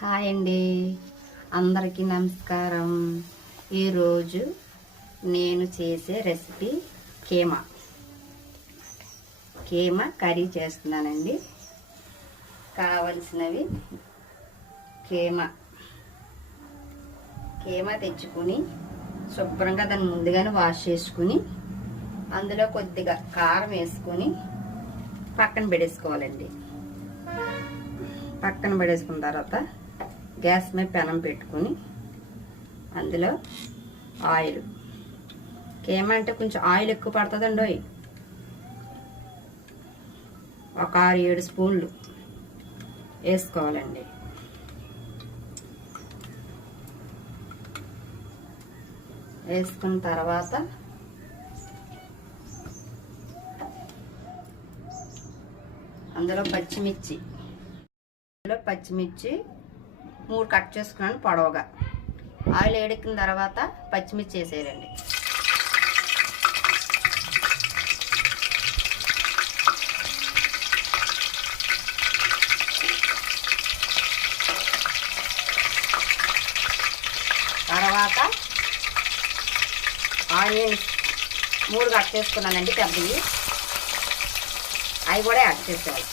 Hi అండి, అందరికీ నమస్కారం. ఈరోజు నేను చేసే రెసిపీ కీమా కర్రీ చేస్తున్నానండి. కావలసినవి కీమా తెచ్చుకుని శుభ్రంగా దాన్ని ముందుగానే వాష్ చేసుకుని అందులో కొద్దిగా కారం వేసుకొని పక్కన పెట్టేసుకోవాలండి. పక్కన పెట్టేసుకున్న తర్వాత గ్యాస్ మీద పెనం పెట్టుకుని అందులో ఆయిల్, కీమా అంటే కొంచెం ఆయిల్ ఎక్కువ పడుతుందండి. ఒక 6-7 స్పూన్లు వేసుకోవాలండి. వేసుకున్న తర్వాత అందులో పచ్చిమిర్చి 3 కట్ చేసుకున్నాను పొడవుగా. ఆయిల్ వేడెక్కిన తర్వాత పచ్చిమిర్చి వేసేయాలండి. తర్వాత ఆనియన్స్ 3 కట్ చేసుకున్నానండి పెద్దవి, అవి కూడా యాడ్ చేసేయాలి.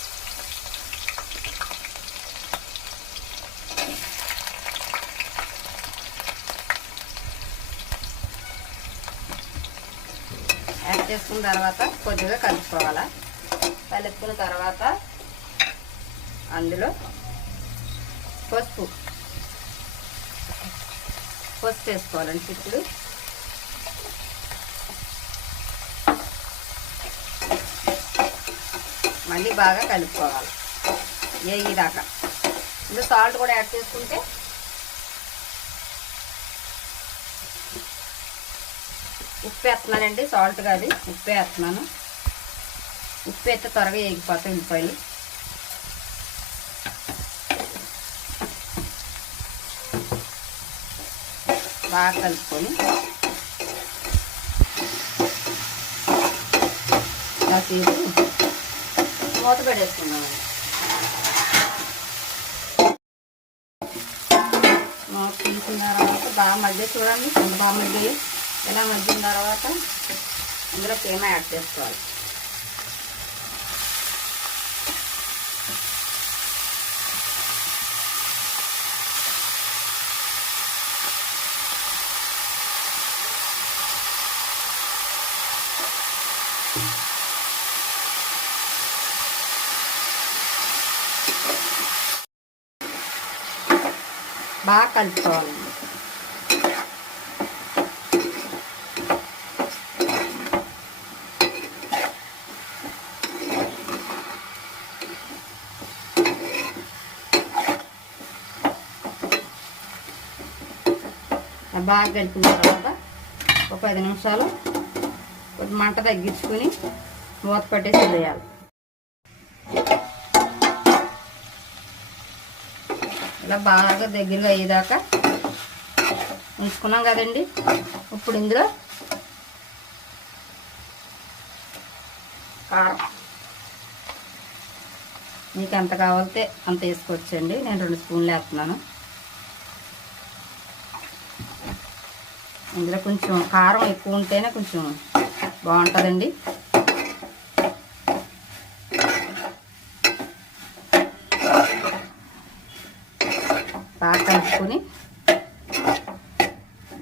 యాడ్ చేసుకున్న తర్వాత కొద్దిగా కలుపుకోవాలి. కలుపుకున్న తర్వాత అందులో పసుపు వేసుకోవాలండి. ఇప్పుడు మళ్ళీ బాగా కలుపుకోవాలి ఏదాకా. ఇందులో సాల్ట్ కూడా యాడ్ చేసుకుంటే ఉప్పు వేస్తున్నానండి, సాల్ట్ కాదు ఉప్పు వేస్తున్నాను. ఉప్పు వేస్తే త్వరగా వేగిపోతాయి ఉల్లిపాయలు. బాగా కలుపుకొని కాసేపు మూత పెట్టేసుకున్నామండి. మూత తీసిన తర్వాత బాగా మధ్య చూడండి, కొంత బాగా మధ్య ఇలా మగ్గిన తర్వాత ఇందులో కీమా యాడ్ చేసుకోవాలి. బాగా కలుపుకోవాలండి. బాగా కలిపిన తర్వాత ఒక 10 నిమిషాలు కొంచెం మంట తగ్గించుకుని మూత పట్టేసి వదిలేయాలి. ఇలా బాగా దగ్గరగా అయ్యేదాకా ఉంచుకున్నాం కదండి. ఇప్పుడు ఇందులో కారం మీకు ఎంత కావాలితే అంత వేసుకోవచ్చండి. నేను 2 స్పూన్లు వేస్తున్నాను. ఇందులో కొంచెం కారం ఎక్కువ ఉంటేనే కొంచెం బాగుంటుందండి.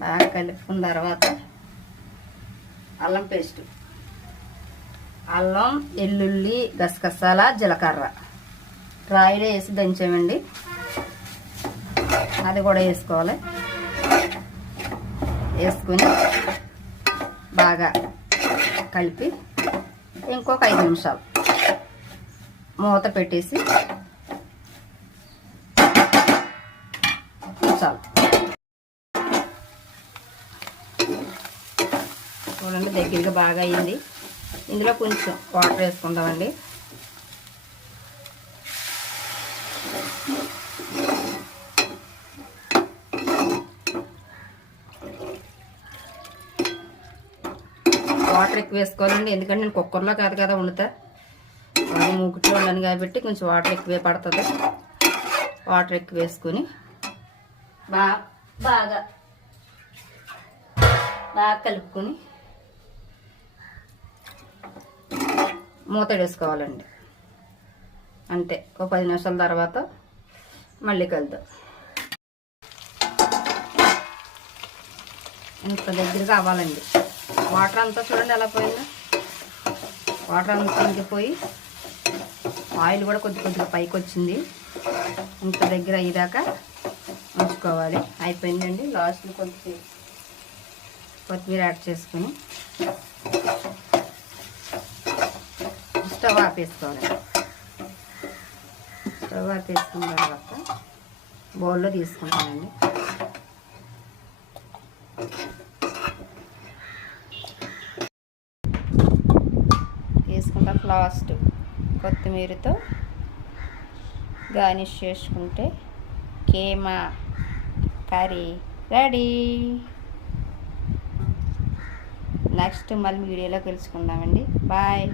బాగా కలుపుకున్న తర్వాత అల్లం పేస్ట్, అల్లం, వెల్లుల్లి, గసగసాల, జీలకర్ర రాయిలో వేసి దంచామండి. అది కూడా వేసుకోవాలి. వేసుకొని బాగా కలిపి ఇంకొక 5 నిమిషాలు మూత పెట్టేసి ఉంచాలి. చూడండి దగ్గరగా బాగా అయింది. ఇందులో కొంచెం వాటర్ వేసుకుందామండి. వాటర్ ఎక్కువ వేసుకోవాలండి, ఎందుకంటే నేను కుక్కర్లో కాదు కదా వండుతా, అది మూకుట్లో వండాను కాబట్టి కొంచెం వాటర్ ఎక్కువే పడుతుంది. వాటర్ ఎక్కువ వేసుకొని బాగా కలుపుకొని మూత వేసుకోవాలండి. అంతే, ఒక 10 నిమిషాల తర్వాత మళ్ళీ కలుద్దాం. ఇంత దగ్గరగా అవ్వాలండి. వాటర్ అంతా చూడండి ఎలా పోయిందో. వాటర్ అంతా ఇంకిపోయి ఆయిల్ కూడా కొద్దిగా పైకి వచ్చింది. ఇంత దగ్గర అయ్యేదాకా ఉంచుకోవాలి. అయిపోయిందండి. లాస్ట్లో కొత్తిమీర యాడ్ చేసుకొని స్టవ్ ఆపేసుకోవాలి. స్టవ్ ఆపేసుకున్న తర్వాత బౌల్లో తీసుకుంటానండి. తీసుకుంటా లాస్ట్ కొత్తిమీరతో గార్నిష్ చేసుకుంటే కీమా కర్రీ రెడీ. నెక్స్ట్ మళ్ళీ వీడియోలో కలుసుకుందామండి. బాయ్.